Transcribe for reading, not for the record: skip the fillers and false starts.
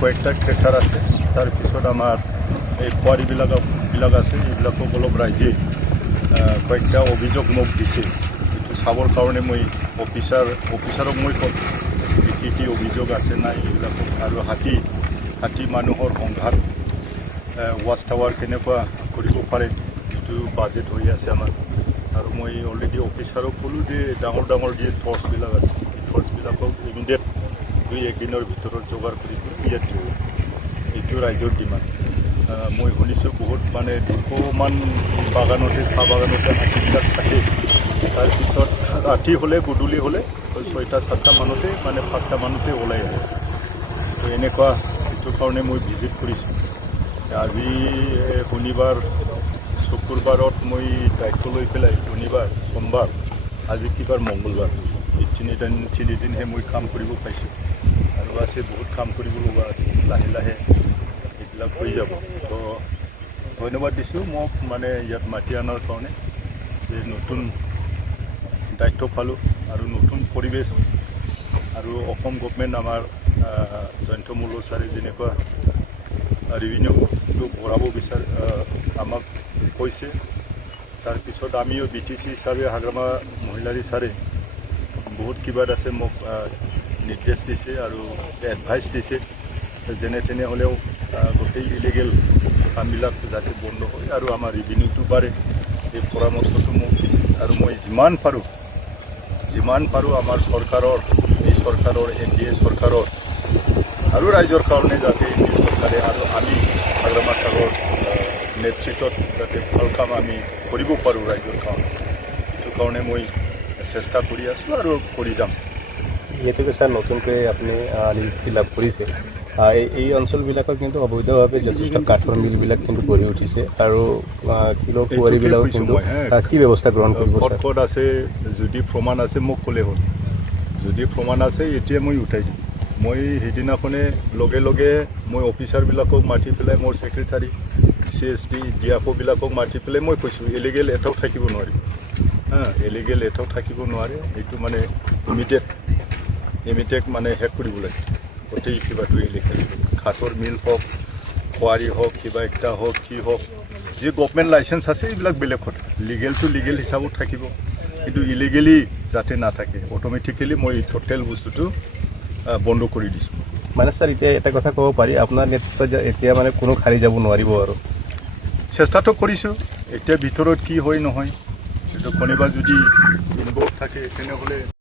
কয়েকটা ক্ৰেচাৰ আছে, তাৰপিছত আমাৰ এই কোৱাৰীবিলাক আছে, এইবিলাকক অলপ ৰাইজে কয়েকটা অভিযোগ মোক দিছে। এইটো চাবৰ কাৰণে মই অফিচাৰক মই ক'ম কি অভিযোগ আছে নাই এইবিলাকক। আৰু হাতী মানুহৰ সংঘাত, ৱাচ টাৱাৰ কেনেকুৱা কৰিব পাৰে এইটো বাজেট হৈ আছে আমাৰ। আৰু মই অলৰেডি অফিচাৰক ক'লোঁ যে ডাঙৰ যি টৰ্চবিলাক আছে, এই টৰ্চবিলাকক ইমিডিয়েট 2-1 দিনৰ ভিতৰত যোগাৰ কৰি ইয়াত দিব। এইটো ৰাইজৰ ডিমাণ্ড। মই শুনিছোঁ বহুত মানে 200মান বাগানতে, চাহ বাগানতে হাতীবিলাক থাকে। তাৰপিছত ৰাতি হ'লে, গধূলি হ'লে 6টা-7টা মানতে, মানে 5টা মানতে ওলাই আহে। তো এনেকুৱা এইটোৰ কাৰণে মই ভিজিট কৰিছোঁ। আজি শনিবাৰ, শুকুৰবাৰত মই দায়িত্ব লৈ পেলাই, শনিবাৰ, সোমবাৰ, আজি কিবাৰ মংগলবাৰ, এই তিনিদিনহে মই কাম কৰিব পাইছোঁ। আৰু আছে বহুত কাম কৰিব লগা আছে, লাহে এইবিলাক হৈ যাব। তো ধন্যবাদ দিছোঁ মোক মানে ইয়াত মাতি অনাৰ কাৰণে, যে নতুন দায়িত্ব পালোঁ আৰু নতুন পৰিৱেশ। আৰু অসম গভৰ্ণমেণ্ট আমাৰ জয়ন্ত মল্ল ছাৰে যেনেকুৱা ৰেভিনিউটো বঢ়াব আমাক কৈছে, তাৰপিছত আমিও BTC হিচাপে হাগ্ৰামা মহিলাৰী ছাৰে বহুত কিবা আছে মোক নিৰ্দেশ দিছে আৰু এডভাইচ দিছে, যেনে তেনে হ'লেও গোটেই ইলিগেল কামবিলাক যাতে বন্ধ হয় আৰু আমাৰ ৰেভিনিউটো বাঢ়ে, এই পৰামৰ্শটো মোক দিছে। আৰু মই যিমান পাৰোঁ আমাৰ এই চৰকাৰৰ NDA চৰকাৰৰ আৰু ৰাইজৰ কাৰণে যাতে এই চৰকাৰে আৰু আমি হাগ্ৰামা ছাৰৰ নেতৃত্বত যাতে ভাল কাম আমি কৰিব পাৰোঁ ৰাইজৰ কাৰণে, সেইটো কাৰণে মই চেষ্টা কৰি আছোঁ আৰু কৰি যাম। যিহেতুকে ছাৰ নতুনকৈ আপুনি নিযুক্তি লাভ কৰিছে, এই অঞ্চলবিলাকত কিন্তু অবৈধভাৱে যথেষ্ট কাঠৰ মিলবিলাক কিন্তু গঢ়ি উঠিছে আৰু কিলো কুঁৱাৰীবিলাকো কিন্তু কি ব্যৱস্থা গ্ৰহণ কৰিব? ক'ত আছে, যদি প্ৰমাণ আছে মোক ক'লে হ'ল। যদি প্ৰমাণ আছে এতিয়া মই উঠাই দিম। মই সেইদিনাখনে লগে মই অফিচাৰবিলাকক মাতি পেলাই, মোৰ ছেক্ৰেটাৰী CSD DFOবিলাকক মাতি পেলাই মই কৈছোঁ ইলিগেল এটাও থাকিব নোৱাৰে, ইলিগেল এটাও থাকিব নোৱাৰে। এইটো মানে ইমিডিয়েট মানে শেষ কৰিব লাগে গোটেই কিবাটো ইলিগেল। কাঠৰ মিল হওক, কোৱাৰী হওক, কিবা একটা হওক, কি হওক, যি গভৰ্ণমেণ্ট লাইচেঞ্চ আছে এইবিলাক বেলেগ কথা। লিগেলটো লিগেল হিচাপত থাকিব, কিন্তু ইলিগেলি যাতে নাথাকে। অট'মেটিকেলি মই টোটেল বস্তুটো বন্ধ কৰি দিছোঁ। মানে ছাৰ এতিয়া এটা কথা ক'ব পাৰি, আপোনাৰ নেতৃত্বত এতিয়া মানে কোনো খালি যাব নোৱাৰিব আৰু? চেষ্টাটো কৰিছোঁ, এতিয়া ভিতৰত কি হয় নহয়, কোনোবা যদি ইনভলভ থাকে তেনেহ'লে